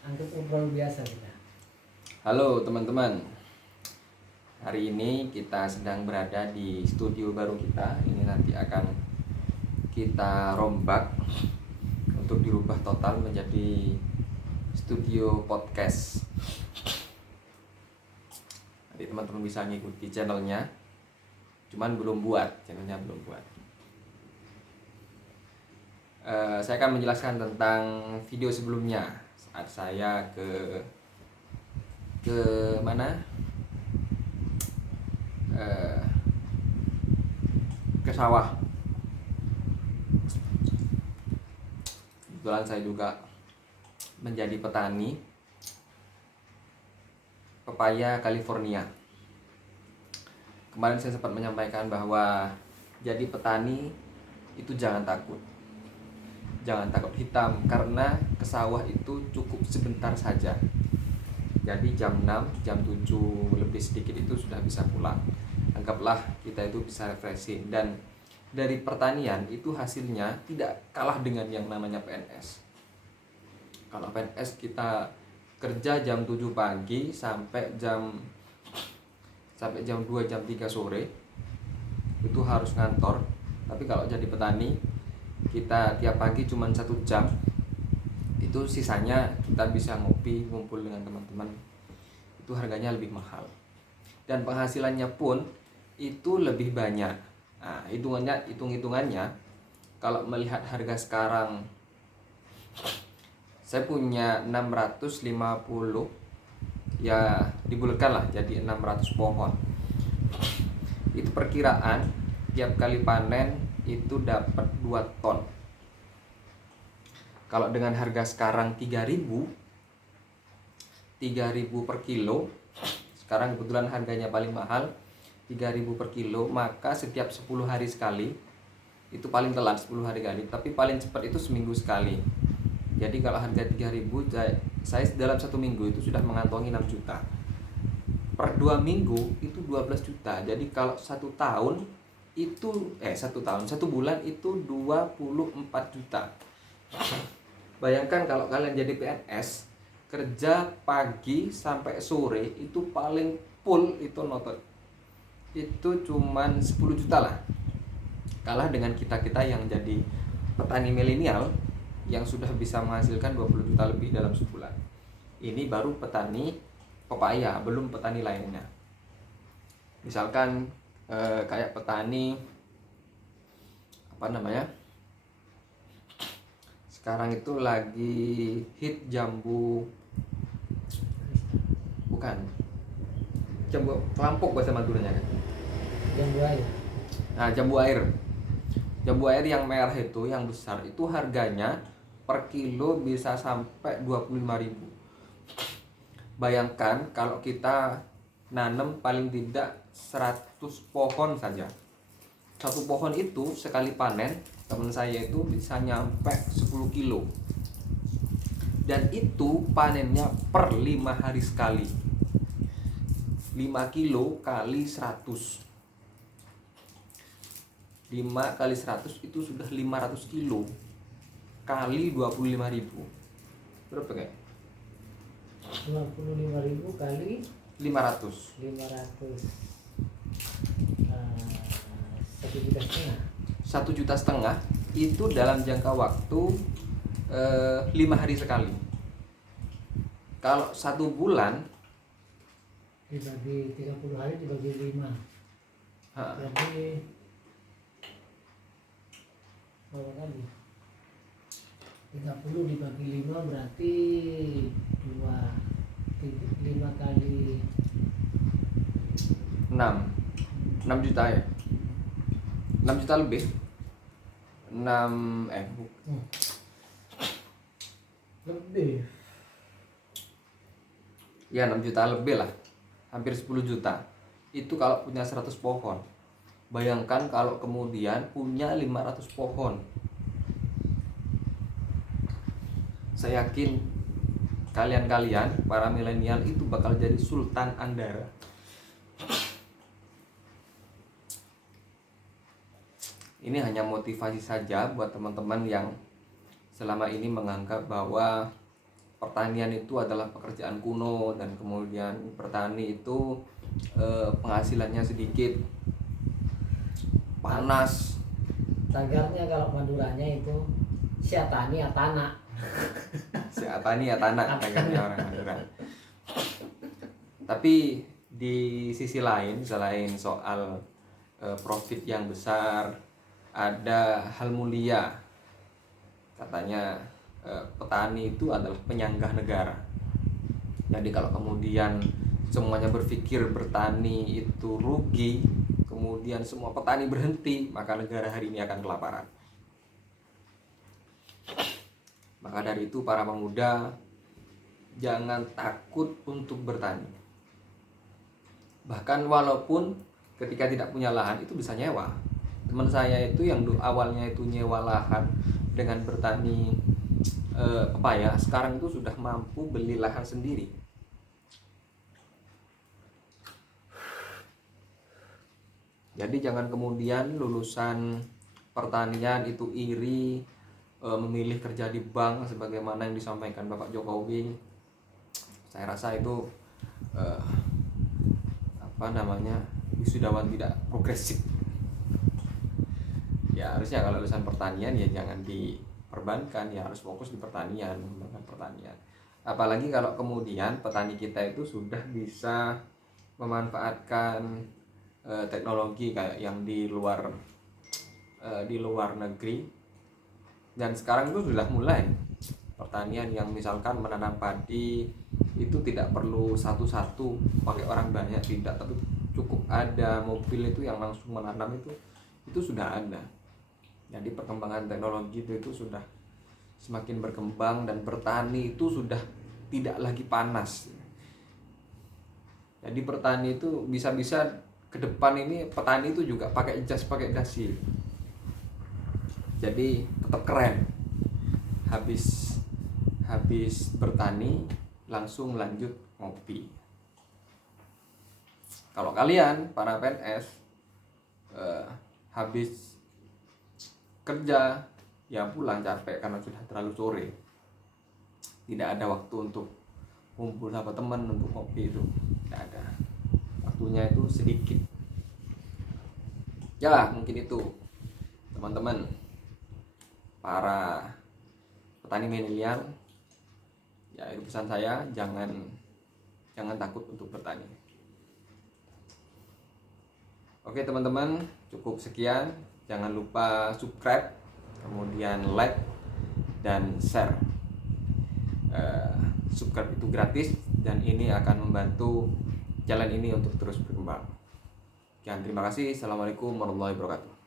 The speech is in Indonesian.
anggap ngobrol biasa kita. Halo teman-teman, hari ini kita sedang berada di studio baru kita. Ini nanti akan kita rombak untuk dirubah total menjadi studio podcast. Nanti teman-teman bisa ngikuti channelnya, cuman channelnya belum buat. Saya akan menjelaskan tentang video sebelumnya saat saya ke mana? Ke sawah. Kebetulan saya juga menjadi petani pepaya California. Kemarin saya sempat menyampaikan bahwa jadi petani itu jangan takut. Jangan takut hitam, karena ke sawah itu cukup sebentar saja. Jadi jam 6, jam 7 lebih sedikit itu sudah bisa pulang. Anggaplah kita itu bisa refreshing. Dan dari pertanian itu hasilnya tidak kalah dengan yang namanya PNS. Kalau PNS kita kerja jam 7 pagi sampai jam 2 jam 3 sore itu harus ngantor. Tapi kalau jadi petani kita tiap pagi cuma 1 jam, itu sisanya kita bisa ngopi, ngumpul dengan teman-teman. Itu harganya lebih mahal dan penghasilannya pun itu lebih banyak. Nah, hitung-hitungannya kalau melihat harga sekarang, saya punya 650, ya dibulatkan lah jadi 600 pohon. Itu perkiraan tiap kali panen itu dapat 2 ton. Kalau dengan harga sekarang 3.000 per kilo, sekarang kebetulan harganya paling mahal 3.000 per kilo, maka setiap 10 hari sekali, itu paling telat 10 hari kali, tapi paling cepat itu seminggu sekali. Jadi kalau harga 3.000, saya dalam 1 minggu itu sudah mengantongi 6 juta. Per 2 minggu itu 12 juta. Jadi kalau 1 tahun itu 1 bulan itu 24 juta. Bayangkan kalau kalian jadi PNS, kerja pagi sampai sore itu paling full itu notot. Itu cuman 10 juta lah. Kalah dengan kita-kita yang jadi petani milenial yang sudah bisa menghasilkan 20 juta lebih dalam sebulan. Ini baru petani pepaya, belum petani lainnya. Misalkan kayak petani sekarang itu lagi hit jambu kelampok bahasa Maduranya kan. Jambu air. Nah, jambu air yang merah itu, yang besar itu harganya per kilo bisa sampai 25.000. Bayangkan kalau kita nanam paling tidak 100 pohon saja. Satu pohon itu sekali panen, teman saya itu bisa nyampe 10 kilo. Dan itu panennya per 5 hari sekali. 5 kilo kali 100. 5 kali 100 itu sudah 500 kilo kali 25.000. Berapa kayak? 55.000 kali 500. 500. 1,5 juta. 1,5 juta itu dalam jangka waktu 5 hari sekali. Kalau 1 bulan dibagi 30 hari dibagi 5. Berarti berapa kali? 30 dibagi 5 berarti 5 kali 6 juta ya. 6 juta lebih. 6 lebih. Ya 6 juta lebih lah. Hampir 10 juta. Itu kalau punya 100 pohon. Bayangkan kalau kemudian punya 500 pohon. Saya yakin kalian-kalian para milenial itu bakal jadi sultan Andara. Ini hanya motivasi saja buat teman-teman yang selama ini menganggap bahwa pertanian itu adalah pekerjaan kuno, dan kemudian bertani itu penghasilannya sedikit, panas. Tagarnya kalau Maduranya itu siatani atana. Si Atani ya tanah tagarnya orang Madura. Tapi di sisi lain, selain soal profit yang besar, ada hal mulia. Katanya petani itu adalah penyanggah negara. Jadi kalau kemudian semuanya berpikir bertani itu rugi, kemudian semua petani berhenti, maka negara hari ini akan kelaparan. Maka dari itu para pemuda, jangan takut untuk bertani. Bahkan walaupun ketika tidak punya lahan itu bisa nyewa. Teman saya itu yang awalnya itu nyewa lahan dengan bertani pepaya, sekarang itu sudah mampu beli lahan sendiri. Jadi jangan kemudian lulusan pertanian itu iri, memilih kerja di bank sebagaimana yang disampaikan Bapak Jokowi. Saya rasa itu wisudawan tidak progresif. Ya harusnya kalau lulusan pertanian ya jangan diperbankan, ya harus fokus di pertanian, mengembangkan pertanian. Apalagi kalau kemudian petani kita itu sudah bisa memanfaatkan teknologi kayak yang di luar negeri, dan sekarang itu sudah mulai pertanian yang misalkan menanam padi itu tidak perlu satu-satu pakai orang banyak, tidak, tapi cukup ada mobil itu yang langsung menanam, itu sudah ada. Jadi perkembangan teknologi itu sudah semakin berkembang, dan bertani itu sudah tidak lagi panas. Jadi bertani itu bisa-bisa ke depan ini petani itu juga pakai jas, pakai dasi. Jadi tetap keren. Habis bertani langsung lanjut ngopi. Kalau kalian para PNS habis kerja ya pulang capek karena sudah terlalu sore, tidak ada waktu untuk kumpul sama teman untuk ngopi, itu tidak ada. Waktunya itu sedikit. Ya mungkin itu teman-teman para petani milenial, ya itu pesan saya, jangan takut untuk bertani. Oke teman-teman, cukup sekian. Jangan lupa subscribe, kemudian like dan share. Subscribe itu gratis, dan ini akan membantu jalan ini untuk terus berkembang. Sekian, terima kasih. Assalamualaikum warahmatullahi wabarakatuh.